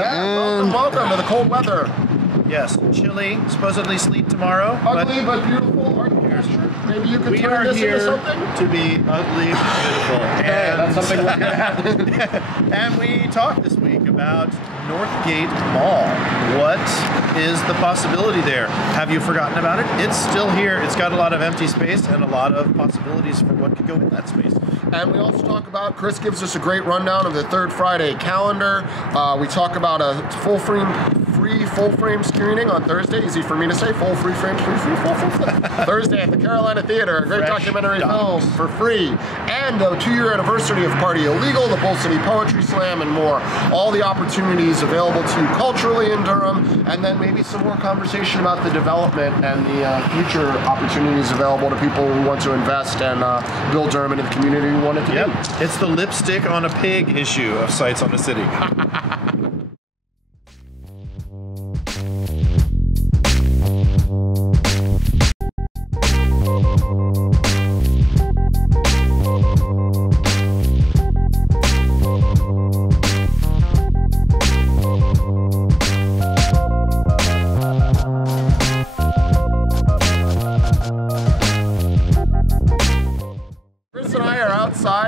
Yeah, welcome to the cold weather. Yes, chilly, supposedly sleet tomorrow. Ugly but beautiful architecture. Maybe you could we turn are this here into something? to be ugly but beautiful. Hey, that's something we're gonna have. And we talked this week about Northgate Mall. What is the possibility there? Have you forgotten about it? It's still here. It's got a lot of empty space and a lot of possibilities for what could go in that space. And we also talk about, Chris gives us a great rundown of the Third Friday calendar. We talk about a free full-frame screening on Thursday. Easy for me to say, full frame. Thursday at the Carolina Theater, a great documentary film for free. And the 2-year anniversary of Party Illegal, the Bull City Poetry Slam, and more. All the opportunities available to you culturally in Durham, and then maybe some more conversation about the development and the future opportunities available to people who want to invest and build Durham into the community we want it to be. It's the lipstick on a pig issue of Sights on the City.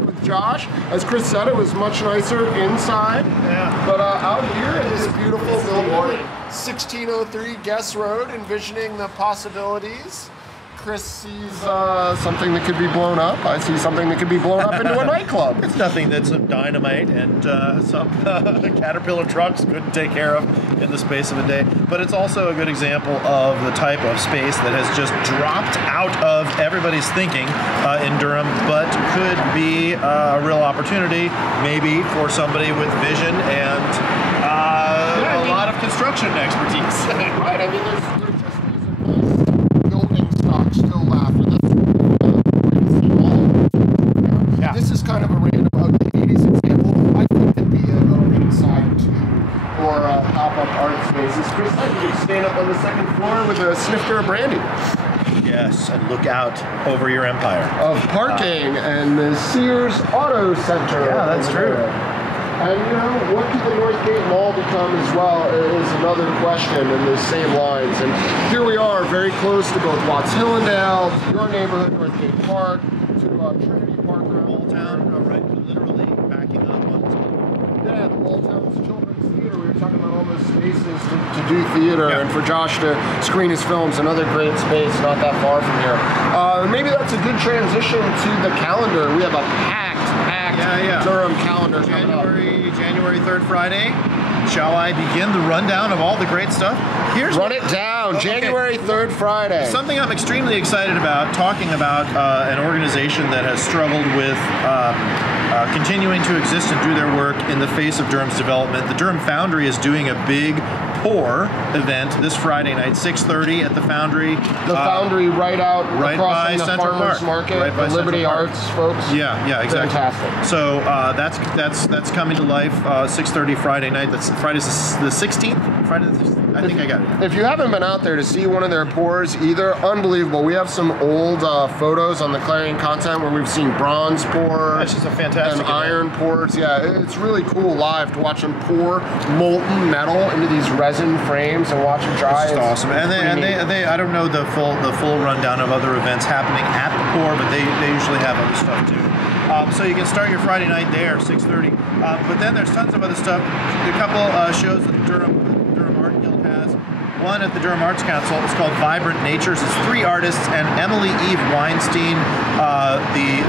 With Josh. As Chris said, it was much nicer inside. Yeah. But out here in this beautiful billboard, 1603 Guest Road, envisioning the possibilities. Chris sees something that could be blown up. I see something that could be blown up into a nightclub. It's nothing that some dynamite and some Caterpillar trucks couldn't take care of in the space of a day. But it's also a good example of the type of space that has just dropped out of everybody's thinking in Durham, but could be a real opportunity maybe for somebody with vision and a lot of construction expertise. Right, I mean, there's just building stock still left, and that's yeah. This is kind of a random ugly 80s example. I think that'd be a ringside too, or pop-up art spaces. Chris, I think you could stand up on the second floor with a snifter of brandy. Yes, and look out over your empire. Of parking and the Sears Auto Center. Yeah, that's true. And you know, what could the Northgate Mall become as well is another question in the same lines. And here we are, very close to both Watts Hillendale, your neighborhood, Northgate Park, to Trinity Park, Town, right, literally backing up on yeah, the Town's Children's Theater. We were talking about all those spaces to do theater, and for Josh to screen his films, another great space not that far from here. Maybe that's a good transition to the calendar. We have a packed Durham calendar coming up. January 3rd Friday. Shall I begin the rundown of all the great stuff? Run it down. January 3rd Friday. Something I'm extremely excited about, talking about an organization that has struggled with continuing to exist and do their work in the face of Durham's development. The Durham Foundry is doing a big pour event this Friday night, 6:30 at the Foundry. The Foundry right right by the Central Farmers Park. Market, Right by the Liberty Central Park. Arts folks. Yeah, exactly. Fantastic. So that's coming to life 6:30 Friday night. That's Friday's the 16th. Friday the 16th. I think I got it. If you haven't been out there to see one of their pours either, unbelievable. We have some old photos on the Clarion content where we've seen bronze pours. That's just a fantastic and iron pours. Yeah, it's really cool live to watch them pour molten metal into these resin frames and watch it dry. It's just awesome. And they I don't know the full rundown of other events happening at the pour, but they usually have other stuff too. So you can start your Friday night there, 6:30. But then there's tons of other stuff. A couple shows that the Durham Art Guild has. One at the Durham Arts Council. It's called Vibrant Natures. It's 3 artists and Emily Eve Weinstein, the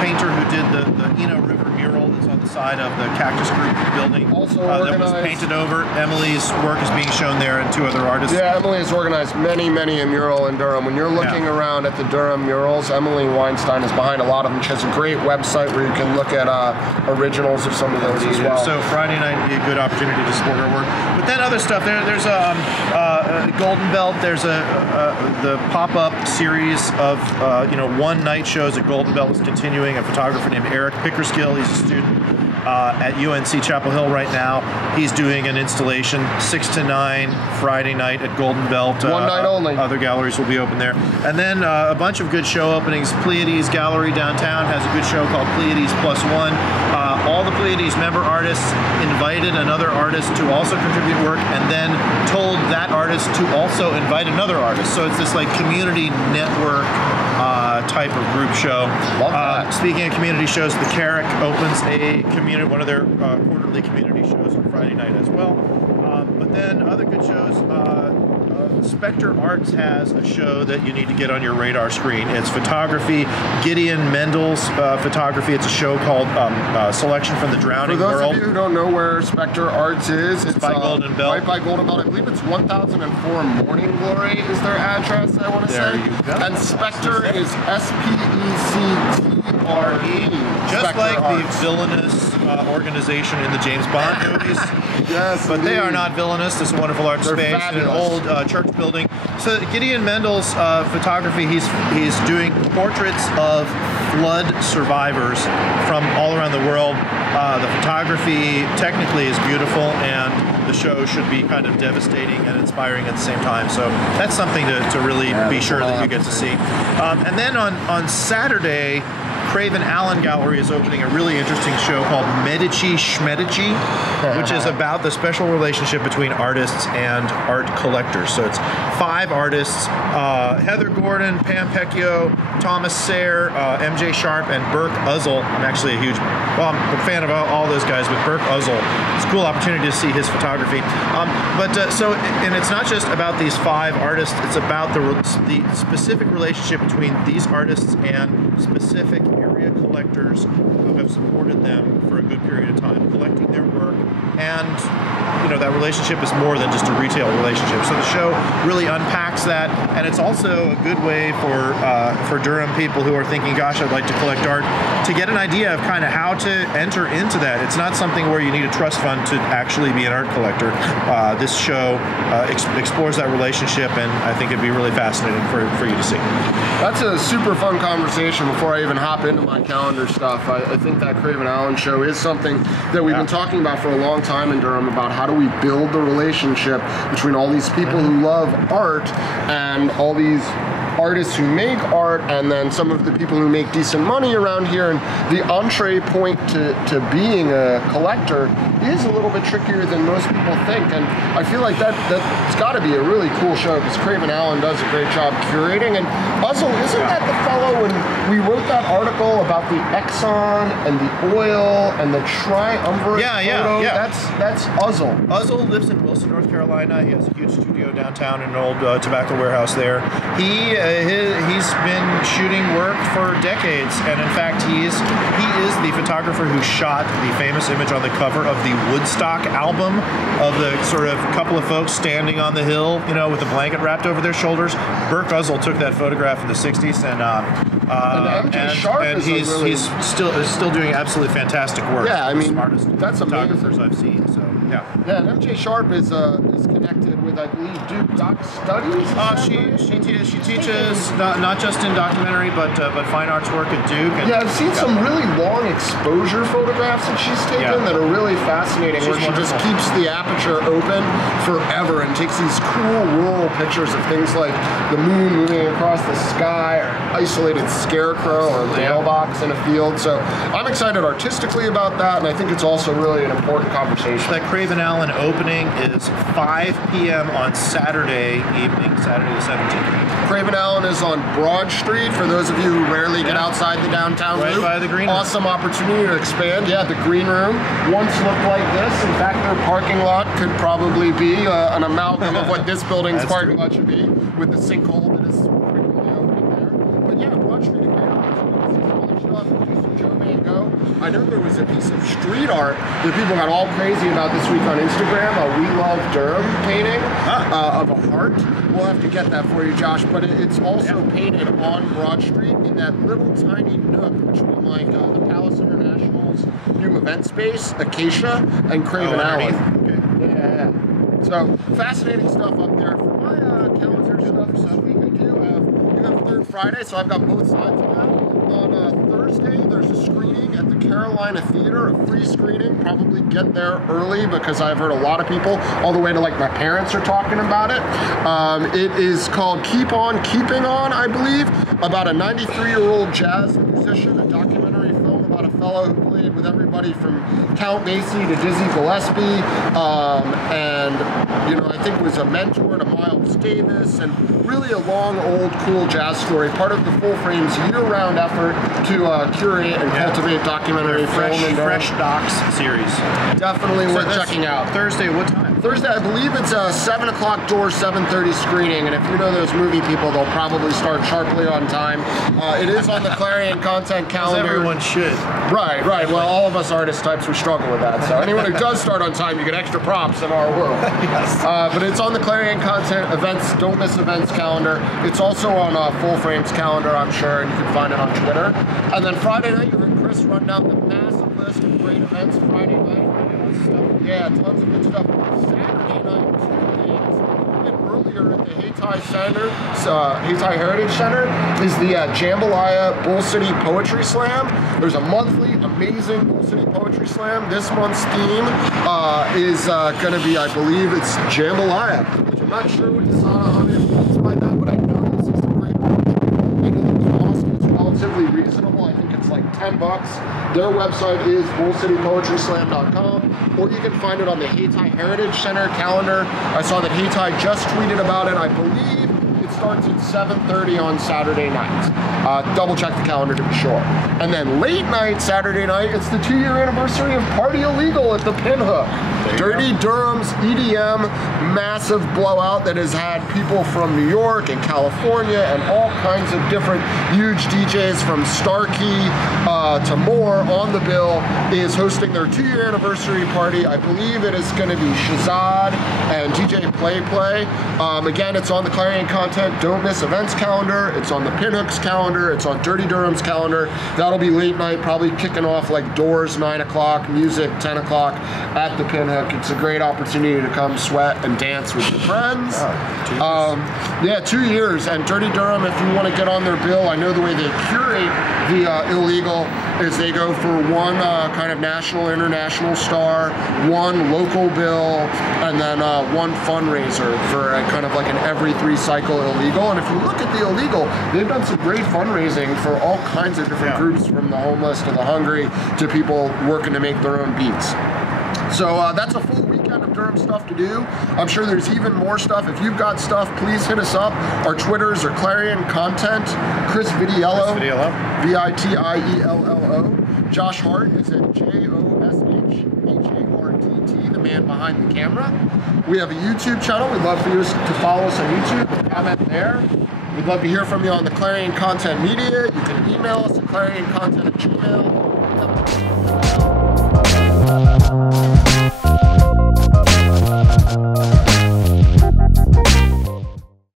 painter who did the Eno River mural that's on the side of the Cactus Group building. Also that was painted over. Emily's work is being shown there, and 2 other artists. Yeah, Emily has organized many a mural in Durham. When you're looking around at the Durham murals, Emily Weinstein is behind a lot of them. She has a great website where you can look at originals of some of those as well. So Friday night would be a good opportunity to support her work. But then other stuff. There's Golden Belt. There's the pop-up series of one-night shows at Golden Belt is continuing. A photographer named Eric Pickerskill. He's a student at UNC Chapel Hill right now. He's doing an installation 6 to 9 Friday night at Golden Belt. One night only. Other galleries will be open there. And then a bunch of good show openings. Pleiades Gallery downtown has a good show called Pleiades Plus One. All the Pleiades member artists invited another artist to also contribute work, and then told that artist to also invite another artist. So it's this like community network type of group show. Love that. Speaking of community shows, the Carrick opens one of their quarterly community shows on Friday night as well. But then other good shows. Spectre Arts has a show that you need to get on your radar screen. It's photography. Gideon Mendel's photography. It's a show called Selection from the Drowning World. For those World. of you who don't know where Spectre Arts is, it's by Golden Belt. Right by Golden Belt. I believe it's 1004 Morning Glory is their address, I want to say. There you go. And Spectre is S-P-E-C-T-R-E. Just Spectre like Arts. the villainous organization in the James Bond movies. Yes, But they indeed. are not villainous. This wonderful art They're space fabulous. in an old church building. So Gideon Mendel's photography, he's doing portraits of flood survivors from all around the world. The photography technically is beautiful, and the show should be kind of devastating and inspiring at the same time. So that's something to really be sure that you get to see. And then on Saturday, Craven Allen Gallery is opening a really interesting show called Medici Schmedici, which is about the special relationship between artists and art collectors. So it's 5 artists, Heather Gordon, Pam Pecchio, Thomas Sayre, MJ Sharp, and Burke Uzzle. I'm actually I'm a fan of all those guys, but Burke Uzzle, it's a cool opportunity to see his photography. And it's not just about these 5 artists, it's about the specific relationship between these artists and specific area collectors who have supported them for a good period of time, collecting their work. And that relationship is more than just a retail relationship. So the show really unpacks that, and it's also a good way for Durham people who are thinking, gosh, I'd like to collect art, to get an idea of kind of how to enter into that. It's not something where you need a trust fund to actually be an art collector. This show explores that relationship, and I think it'd be really fascinating for you to see. That's a super fun conversation before I even hop into my calendar stuff. I think that Craven Allen show is something that we've been talking about for a long time in Durham, about how do we build the relationship between all these people who love art and all these artists who make art, and then some of the people who make decent money around here. And the entree point to being a collector is a little bit trickier than most people think, and I feel like that's got to be a really cool show, because Craven Allen does a great job curating. And Uzzle, isn't that the fellow when we wrote that article about the Exxon and the oil and the triumvirate photo? That's Uzzle. Uzzle lives in Wilson, North Carolina. He has a huge studio downtown in an old tobacco warehouse there. He's been shooting work for decades, and in fact, he is the photographer who shot the famous image on the cover of the Woodstock album of the sort of couple of folks standing on the hill, with a blanket wrapped over their shoulders. Burke Uzzle took that photograph in the '60s, and he's still doing absolutely fantastic work. Yeah, I mean, smartest that's photographers I've seen. So yeah. Yeah, and MJ Sharp is connected with, I believe, Duke Doc Studies. She teaches not just in documentary, but fine arts work at Duke. And I've seen some really long exposure photographs that she's taken that are really fascinating, where she just keeps the aperture open forever and takes these cool rural pictures of things like the moon moving across the sky, or isolated scarecrow or mailbox in a field. So I'm excited artistically about that, and I think it's also really an important conversation. That Craven Allen opening is 5 p.m. on Saturday evening, Saturday the 17th. Craven Allen is on Broad Street, for those of you who rarely get outside the downtown right loop. By the green room. Awesome opportunity to expand. Yeah, the green room once looked like this. In fact, their parking lot could probably be an amalgam of what this building's parking lot should be, with the sinkhole that is frequently opening there. But yeah, Broad Street, a great opportunity to see some other stuff, do some Joe Van Gogh. I know there was a piece of street art that people got all crazy about this week on Instagram, a We Love Durham painting of a heart. We'll have to get that for you, Josh, but it's also painted on Broad Street in that little tiny nook between like the Palace International's new event space, Acacia, and Craven Allen. Okay. Yeah. So fascinating stuff up there. For my calendar stuff this week, you have Third Friday, so I've got both sides of that. On Thursday, there's a screening at the Carolina Theater, a free screening. Probably get there early because I've heard a lot of people, all the way to like my parents, are talking about it. It is called Keep On Keeping On, I believe, about a 93-year-old jazz musician, a documentary film about a fellow who played with everybody from Count Basie to Dizzy Gillespie, and you know, I think was a mentor to Miles Davis, and really a long, old, cool jazz story, part of the Full Frames year-round effort to curate and cultivate documentary film and fresh docs series. Definitely worth checking out. Thursday, what time? Thursday, I believe it's a 7 o'clock door, 7:30 screening, and if you know those movie people, they'll probably start sharply on time. It is on the Clarion content calendar. Everyone should. Right. Well, all of us artist types, we struggle with that. So anyone who does start on time, you get extra props in our world. Yes. But it's on the Clarion content events, don't miss events calendar. It's also on Full Frames calendar, I'm sure, and you can find it on Twitter. And then Friday night, you heard Chris run down the massive list of great events Friday night. Yeah, tons of good stuff. Saturday night, 2 things. A bit earlier at the Hayti Heritage Center is the Jambalaya Bull City Poetry Slam. There's a monthly amazing Bull City Poetry Slam. This month's theme is going to be, I believe, it's Jambalaya, which I'm not sure what the audience means by that, but I know this is a great poetry. I know the cost is relatively reasonable. I think it's like $10. Their website is bullcitypoetryslam.com, or you can find it on the Hayti Heritage Center calendar. I saw that Hayti just tweeted about it. I believe it starts at 7:30 on Saturday night. Double check the calendar to be sure. And then late night Saturday night, it's the 2-year anniversary of Party Illegal at the Pinhook. Dirty Durham's EDM massive blowout that has had people from New York and California and all kinds of different huge DJs from Starkey to more on the bill, is hosting their 2-year anniversary party. I believe it is going to be Shazad and DJ Play. Again, it's on the Clarion content don't miss events calendar. It's on the Pinhook's calendar. It's on Dirty Durham's calendar. That'll be late night, probably kicking off like Doors 9 o'clock, music 10 o'clock at the Pinhook. It's a great opportunity to come sweat and dance with your friends. Yeah, 2 years. And Dirty Durham, if you want to get on their bill, I know the way they curate the illegal is they go for one kind of national, international star, one local bill, and then one fundraiser for kind of like an every 3 cycle illegal. And if you look at the illegal, they've done some great fundraising for all kinds of different groups, from the homeless to the hungry to people working to make their own beats. So that's a full weekend of Durham stuff to do. I'm sure there's even more stuff. If you've got stuff, please hit us up. Our Twitters are Clarion Content. Chris Vitiello. Vitiello. Josh Hart is at JOSHHARTT, the man behind the camera. We have a YouTube channel. We'd love for you to follow us on YouTube and comment there. We'd love to hear from you on the Clarion Content Media. You can email us at clarioncontent@gmail.com.